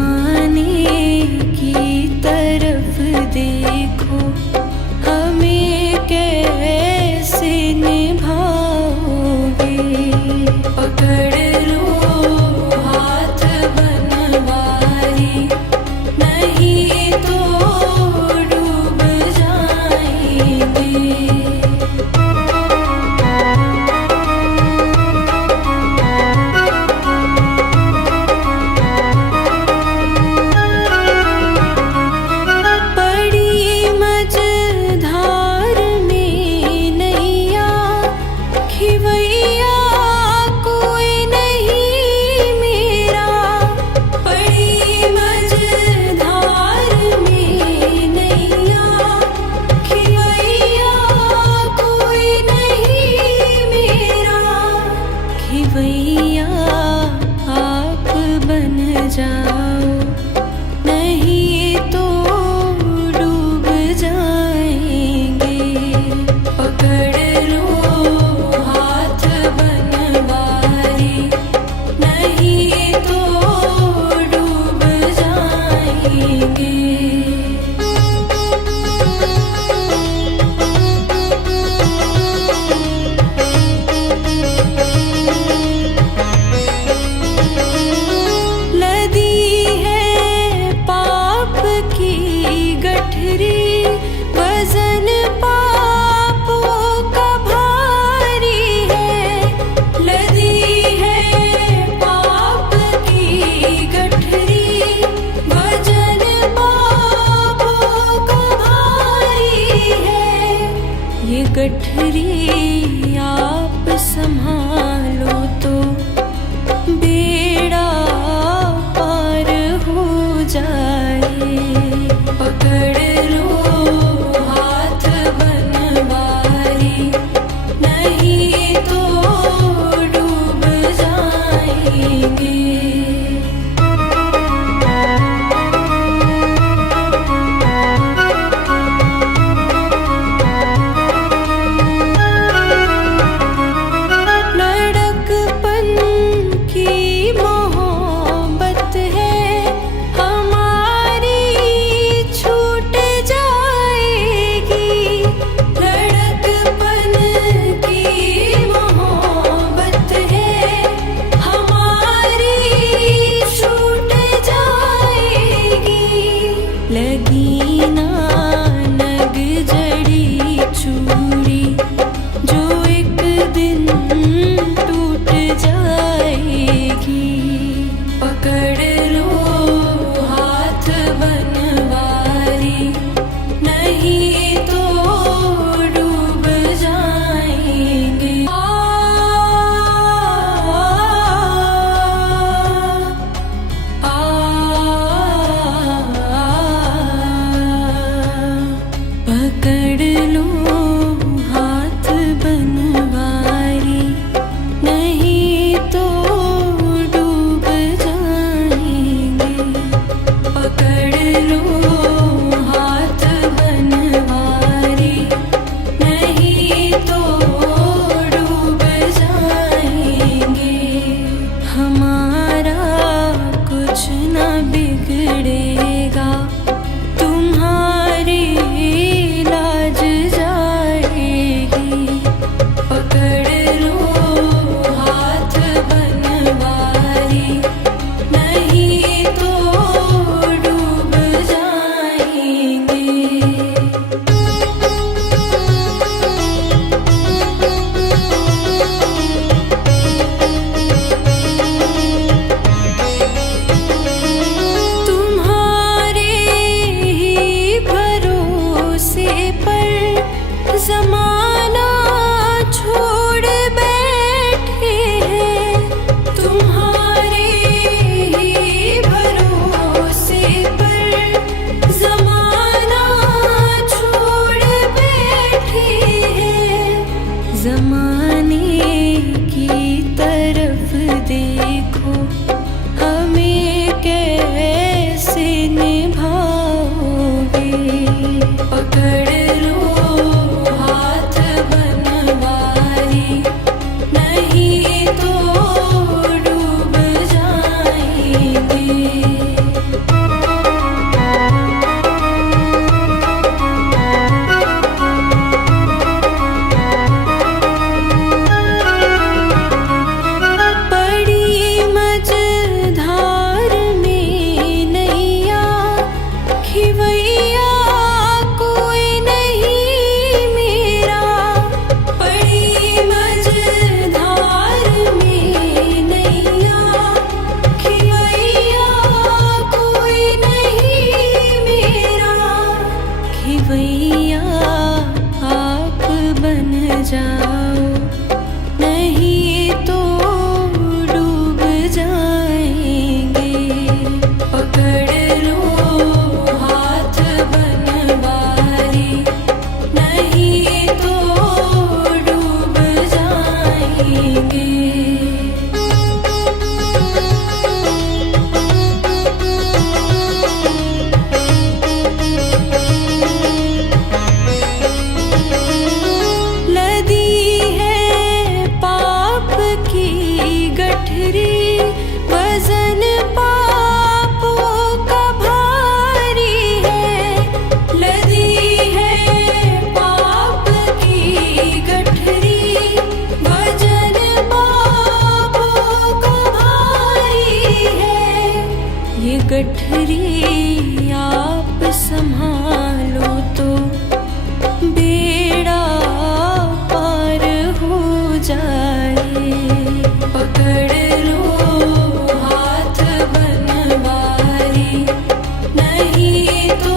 ज़माने की तरफ देखो, हमें कैसे निभाओगे। पकड़ लो हाथ बनवारी, नहीं तो डूब जाएंगे। भैया आप बन जाओ, नहीं तो डूब जाएंगे। पकड़ लो हाथ बनवारी, नहीं तो डूब जाएंगे। वजन पापों का भारी है, लदी है पाप की गठरी। वजन पापों का भारी है, ये गठरी आप संभालो तो बेड़ा पार हो जाए। पकड़ लो हाथ बनवारी, नहीं तो डूब जाएंगे। लड़कपन की मोहब्बत है हमारी, छूट आप संभालो तो बेड़ा पार हो जाए। पकड़ लो हाथ बनवारी, नहीं तो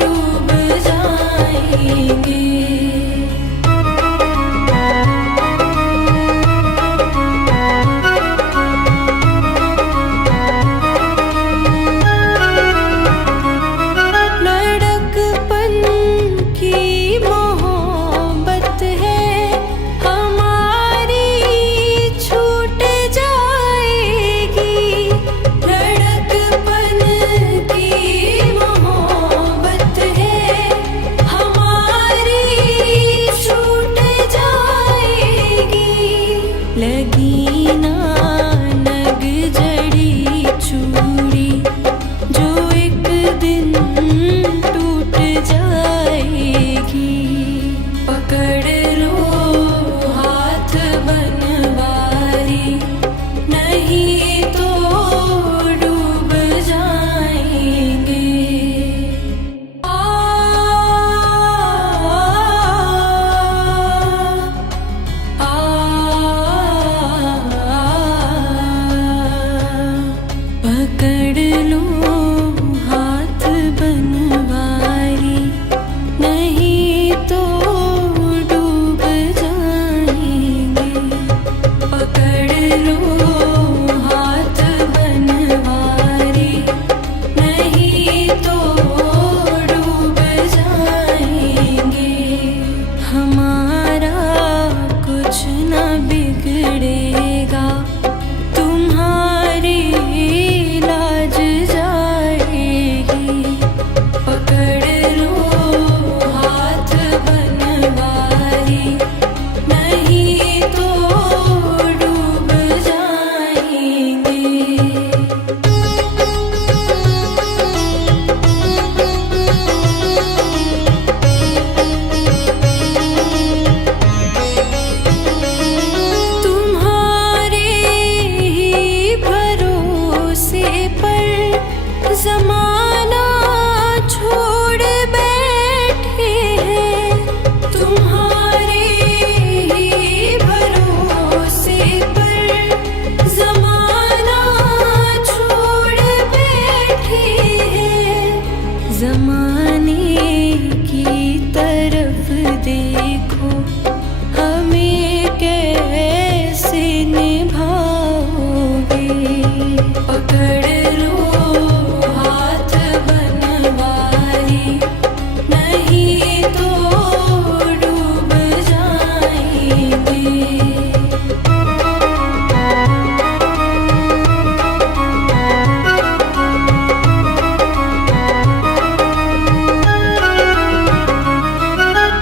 डूब जाएंगे। लगी ना नग जड़ी चूड़ी, जो एक दिन टूट जाएगी। पकड़ लो हाथ बनवारी, नहीं तो डूब जाएंगे। पकड़ लो हाथ बनवारी, नहीं तो डूब जाएंगे। पकड़ लो हाथ बनवारी, नहीं तो डूब जाएंगे। हमारा कुछ न बिगड़ेगा, तुम्हारी लाज जाएगी। पकड़ लो हाथ बनवारी, नहीं तो डूब जाएंगे। तुम्हारे ही भरोसे पर ज़माना छोड़ बैठे हैं। तुम्हारे ही भरोसे पर ज़माना छोड़ बैठे हैं। ज़माने की तरफ देखो, हमें कैसे निभाओगे। पकड़ लो हाथ बनवारी, नहीं तो डूब जाएंगे।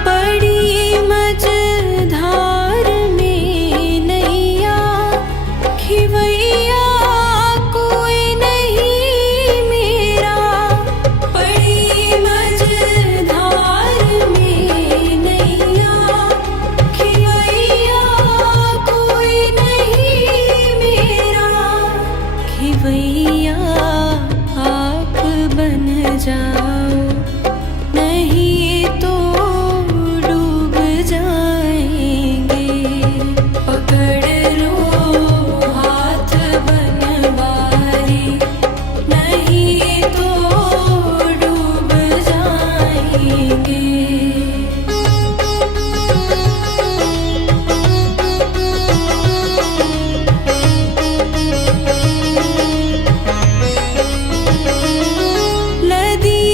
बड़ी मझधार में नैया खिवैया कोई नहीं मेरा। बड़ी मझधार में नैया खिवैया कोई नहीं मेरा। खिवैया आप बन जाओ, नहीं तो डूब जाएंगे। पकड़ लो हाथ बनवारी, नहीं तो डूब जाएंगे। लदी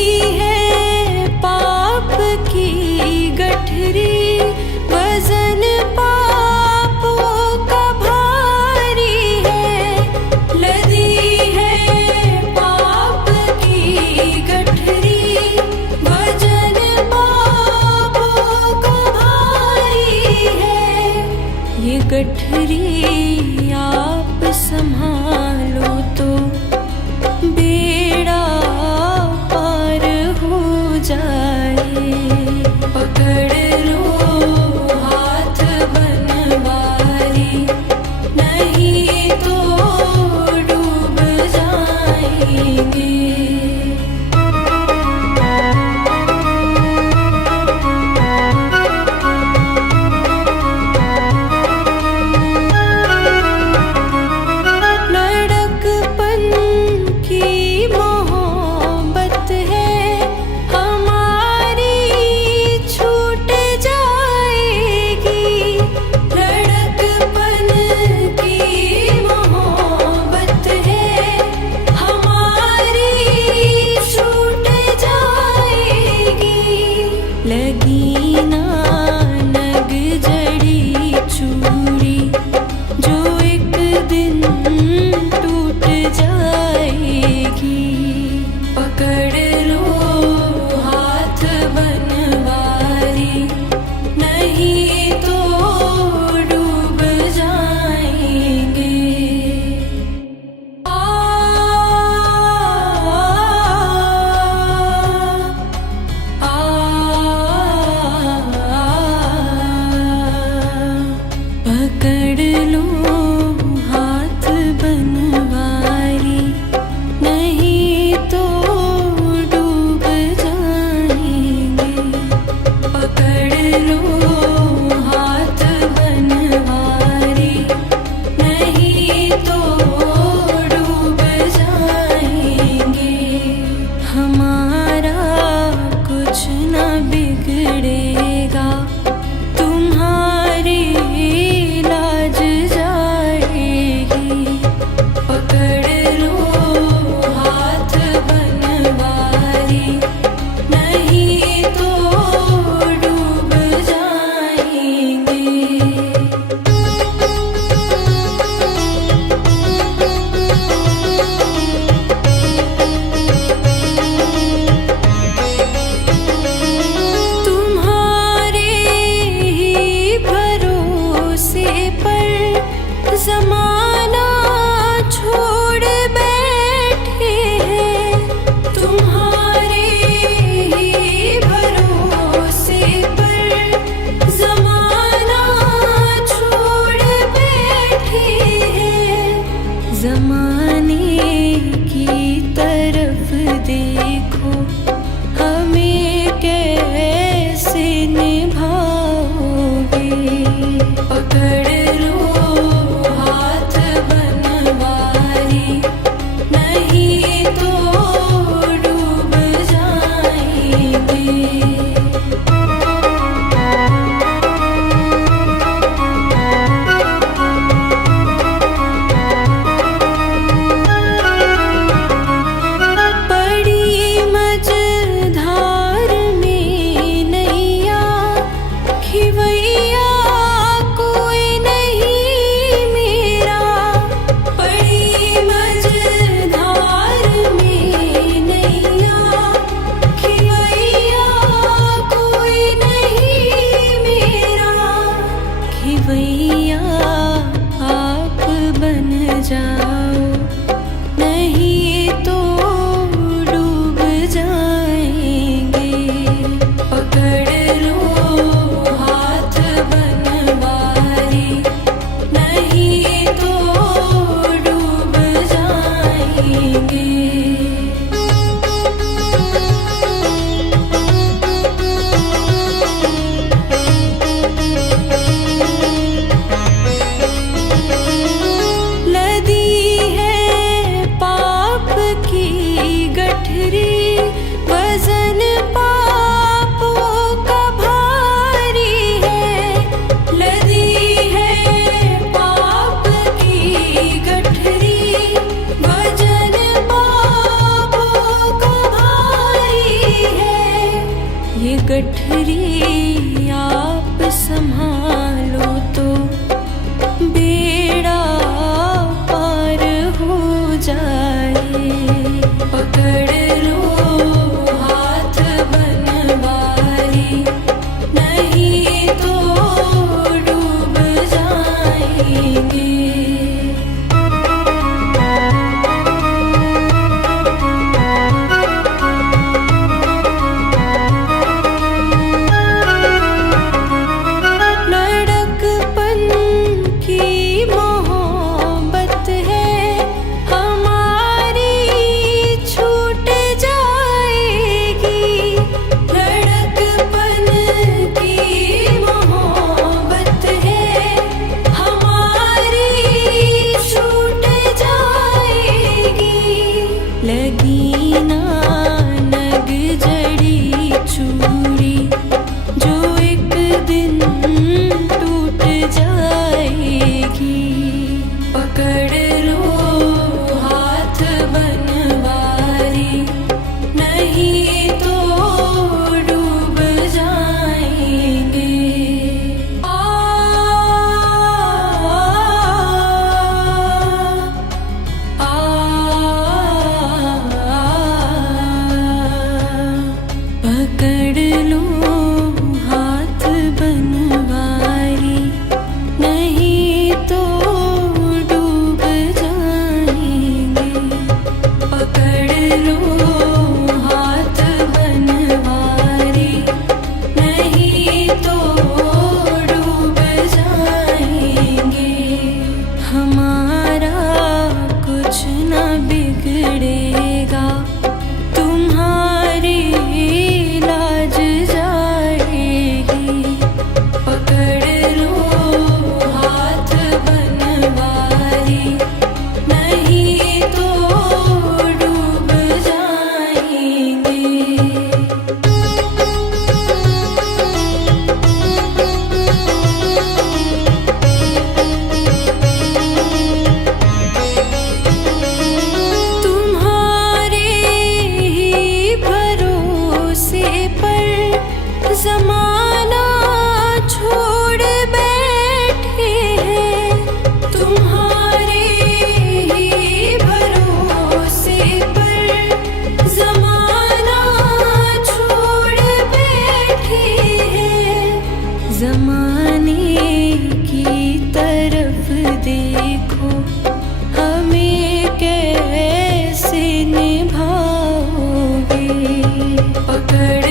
गठरी वजन पापों का भारी है। लदी है पाप की गठरी वजन पापों का भारी है। ये गठरी आप संभालो तो बेड़ा पार हो जाए। पकड़ लो हाथ बनवारी, नहीं तो डूब जाएंगे। ज़माना छोड़ बैठे हैं, तुम्हारे ही भरोसे पर ज़माना छोड़ बैठे हैं। ज़माने की तरफ देखो, हमें कैसे निभाओगे। पकड़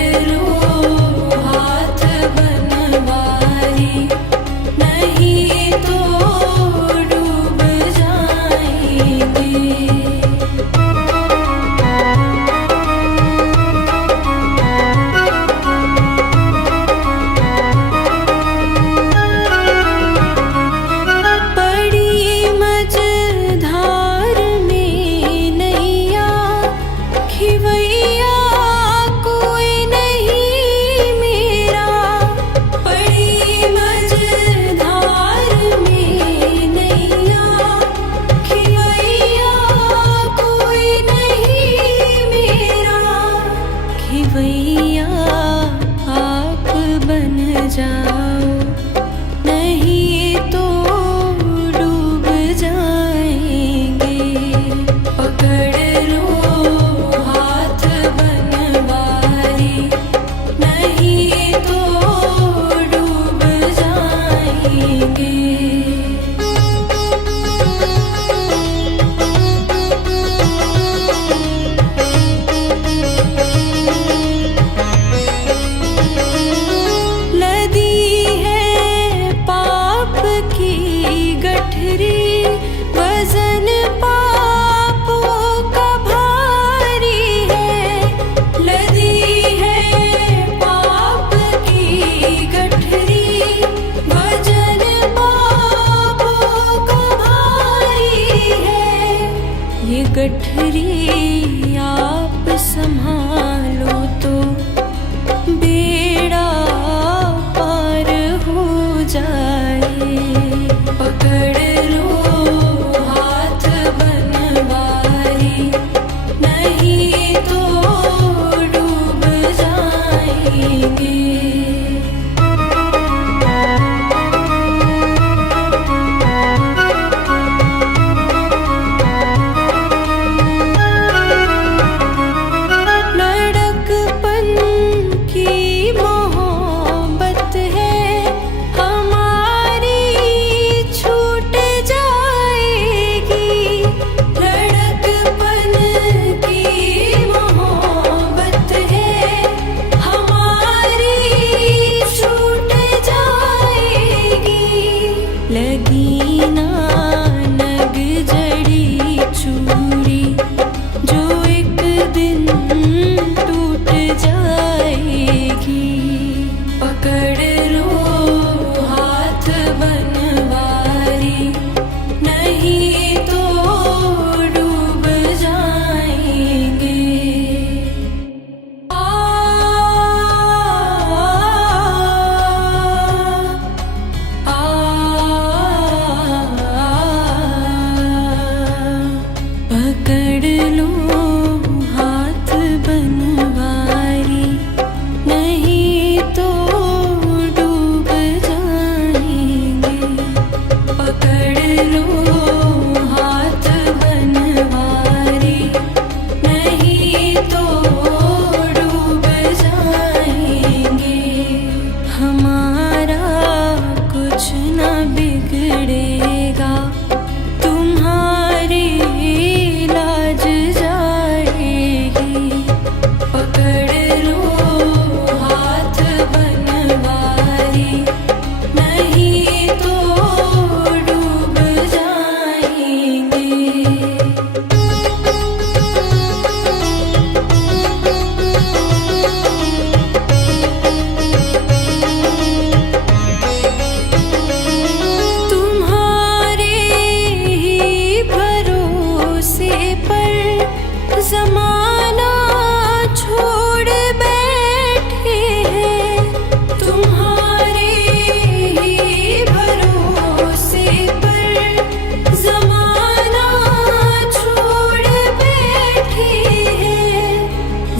भैया आप बन जाओ, नहीं तो डूब जाएंगे। पकड़ लो हाथ बनवारी, नहीं तो डूब जाएंगे। लदी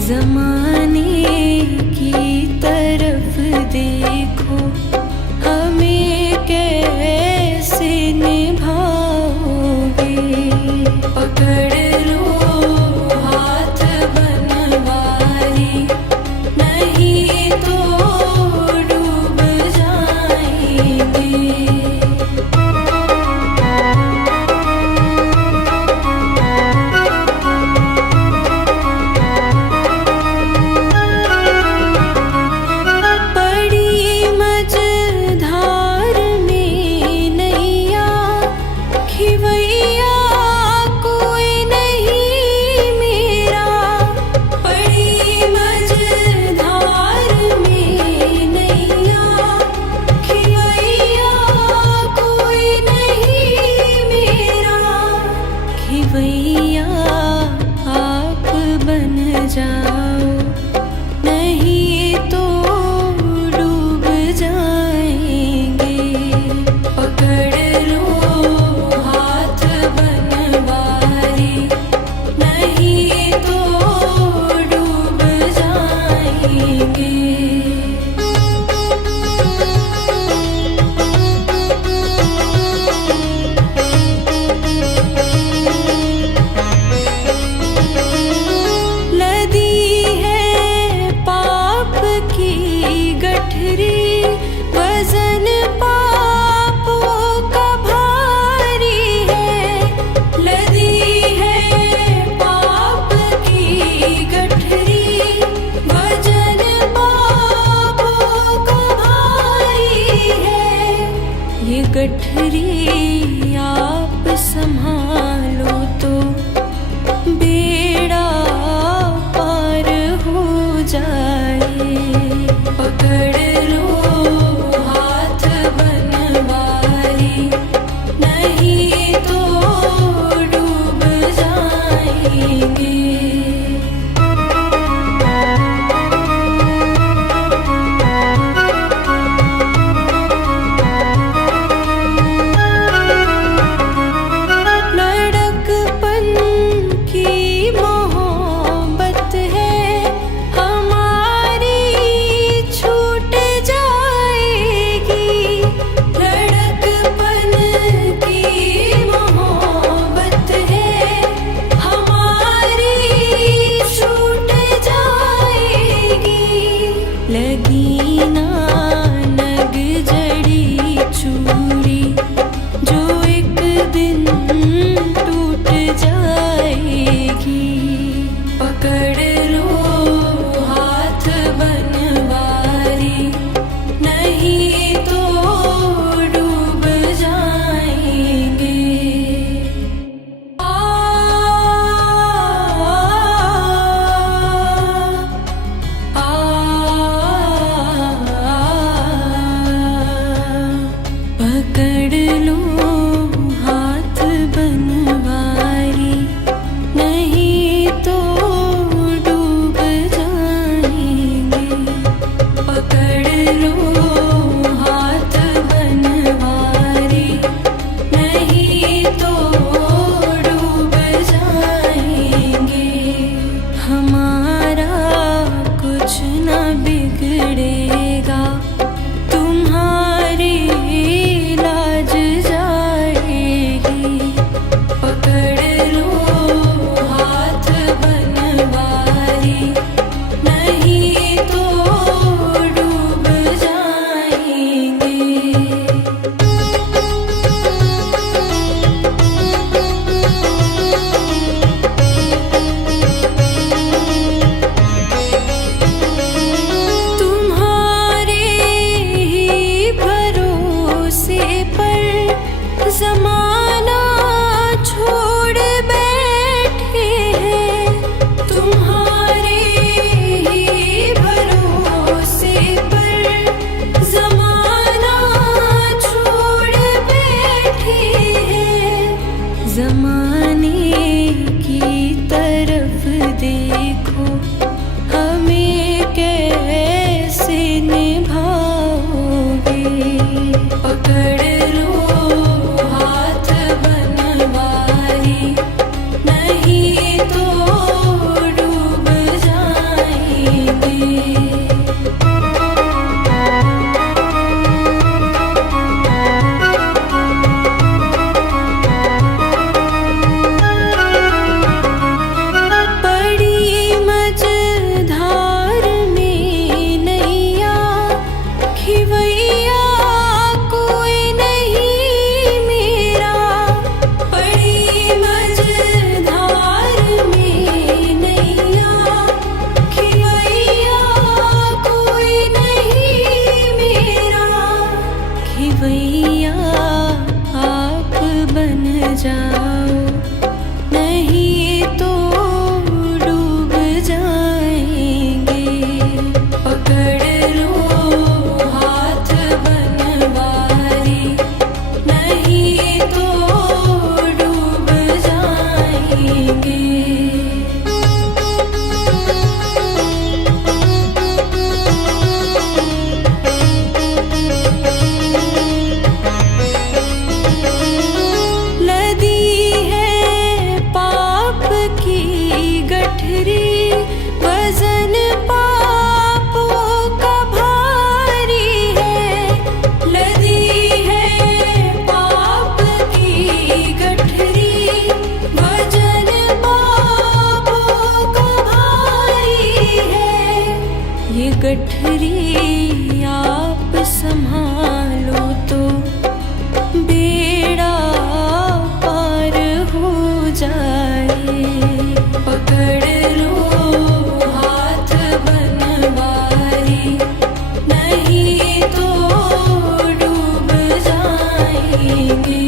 जमाने की तरफ देखो, हमें कैसे निभाओगे। पकड़ लो हाथ बनवारी, नहीं तो डूब जाएंगे। खिवैया आप बन जाओ, नहीं तो डूब जाएंगे। पकड़ लो हाथ बनवारी, नहीं तो डूब जाएंगे। वजन पापों का भारी है, लदी है पाप की गठरी। वजन पापों का भारी है, ये गठरी आप संभालो तो बेड़ा पार हो जाए। पकड़ लो हाथ बनवारी, नहीं तो डूब जाएंगे। लड़कपन की मोहब्बत है हमारी, छूट जाएगी। लड़कपन की मोहब्बत है हमारी, छूट जाएगी। लगी ना नग जड़ी चूड़ी, जो एक दिन टूट जाएगी। पकड़ लो हाथ बनवारी, नहीं तो डूब जाएंगे। आ, आ, पकड़ लो हाथ बनवारी, नहीं तो डूब जाएंगे। पकड़ लो हाथ बनवारी, नहीं तो डूब जाएंगे। हमारा कुछ न बिगड़ेगा, तुम्हारी लाज जाएगी। पकड़ लो हाथ बनवारी, नहीं तो डूब जाएंगे। तुम्हारे गठरी आप संभालो तो बेड़ा पार हो जाए। पकड़ लो हाथ बनवारी, नहीं तो डूब जाएंगे।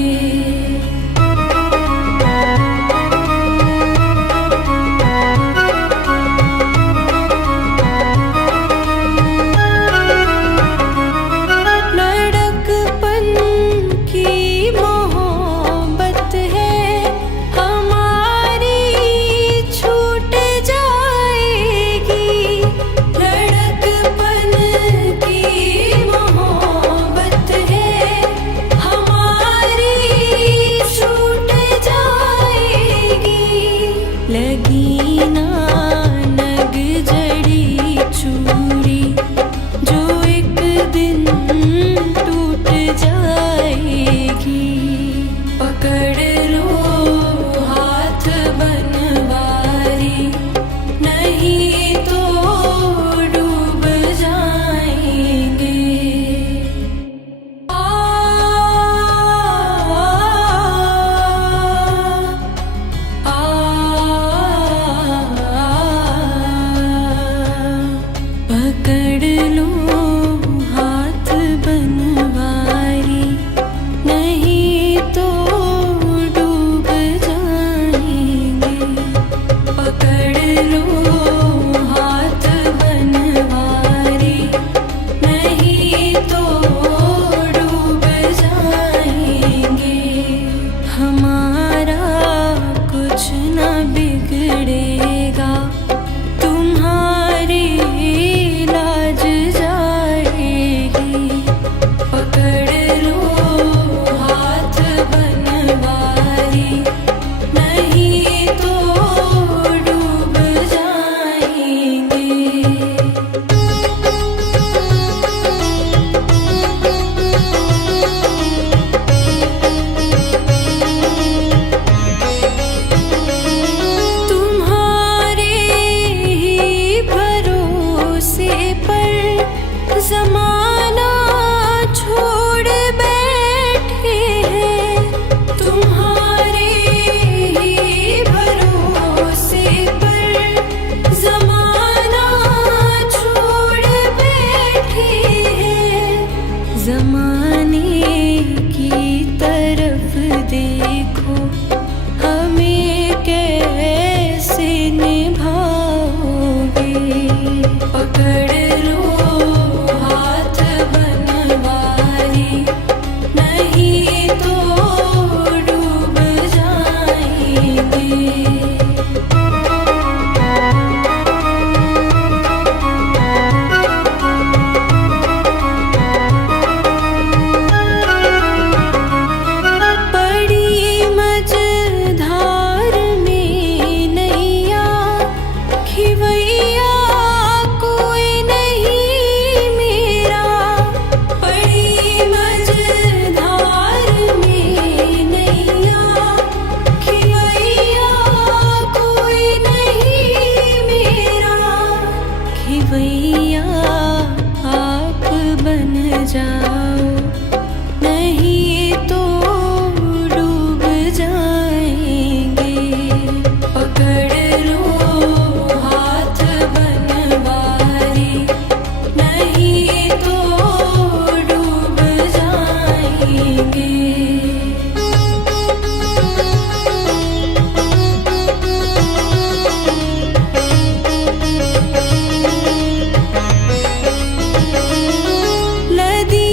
लदी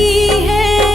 है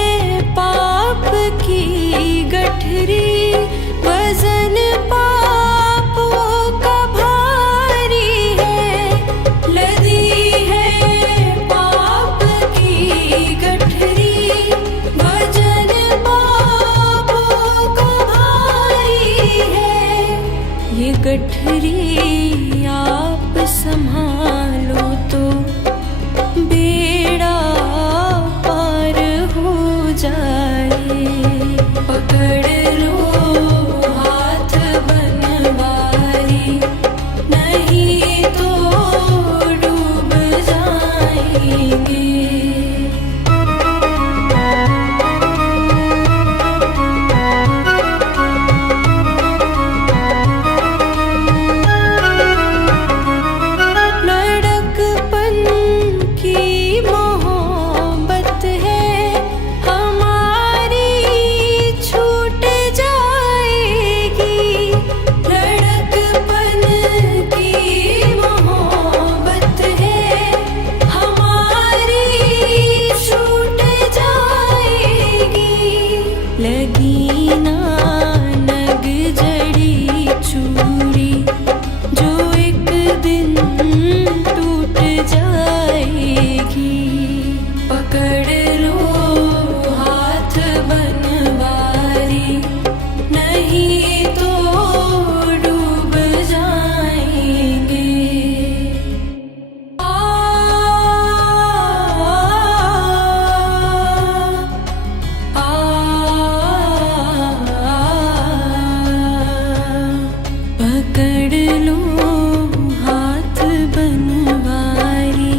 बनवारी,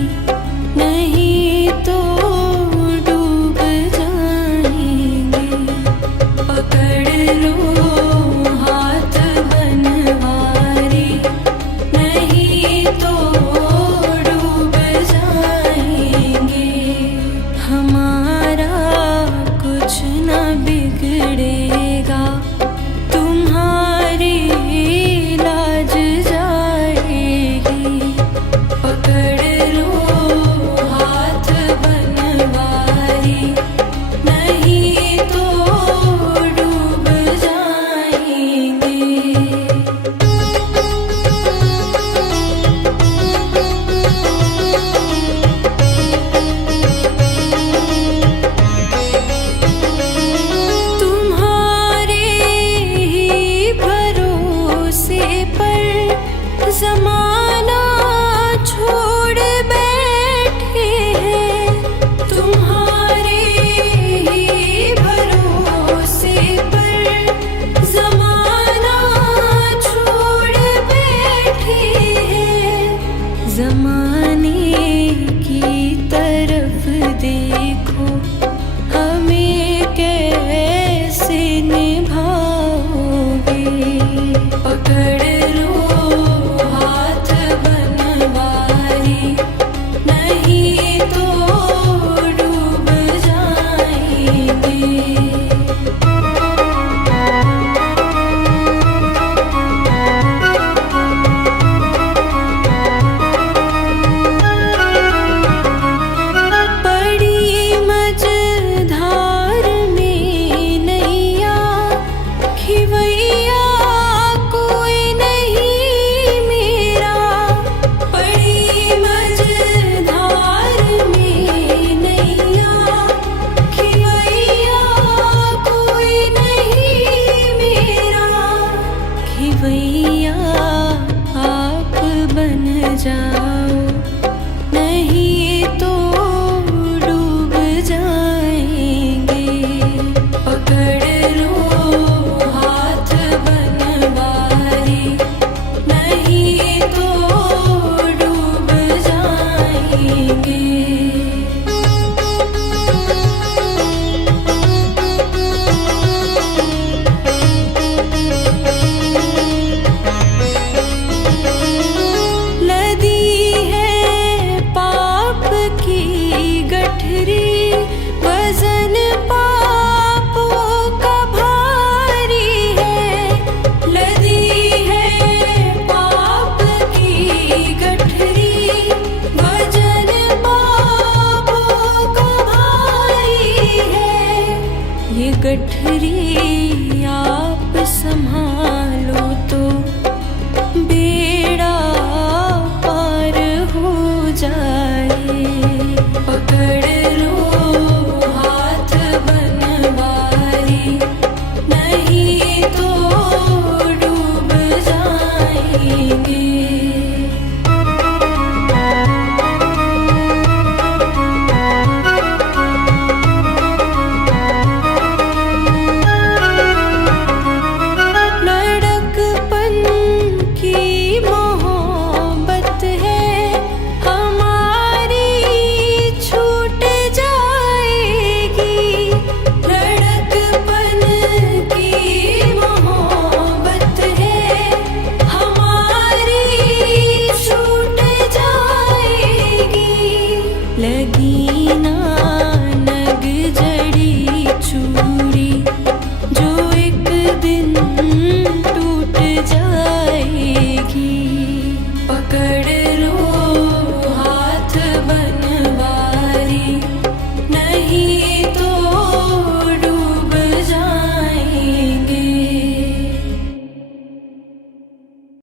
नहीं तो डूब जाएंगे। पकड़ लो हाथ बनवारी, नहीं तो डूब जाएंगे। हमारा कुछ न बिगड़ेगा, तुम्हारी लाज जाएगी। पकड़ लो हाथ बनवारी, नहीं तो डूब जाएंगे। तुम्हारे ही भरोसे पर ज़माना छोड़ बैठे हैं। तुम्हारे ही भरोसे पर ज़माना छोड़ बैठे हैं। ज़माने की तरफ देखो, हमें कैसे निभाओगे। पकड़ लो हाथ बनवारी, नहीं तो डूब जाएंगे। बड़ी मझधार में नैया, खिवैया कोई नहीं मेरा। बड़ी मझधार में नैया, खिवैया कोई नहीं मेरा। खिवैया आप बन जाओ, नहीं तो डूब जाएंगे। पकड़ लो हाथ बनवारी, नहीं तो डूब जाएंगे। लदी है पाप की गठरी, वजन पापों का भारी है। लदी है पाप की गठरी, वजन पापों का भारी है। ये गठरी आप संभालो तो बेड़ा पार हो जाए। पकड़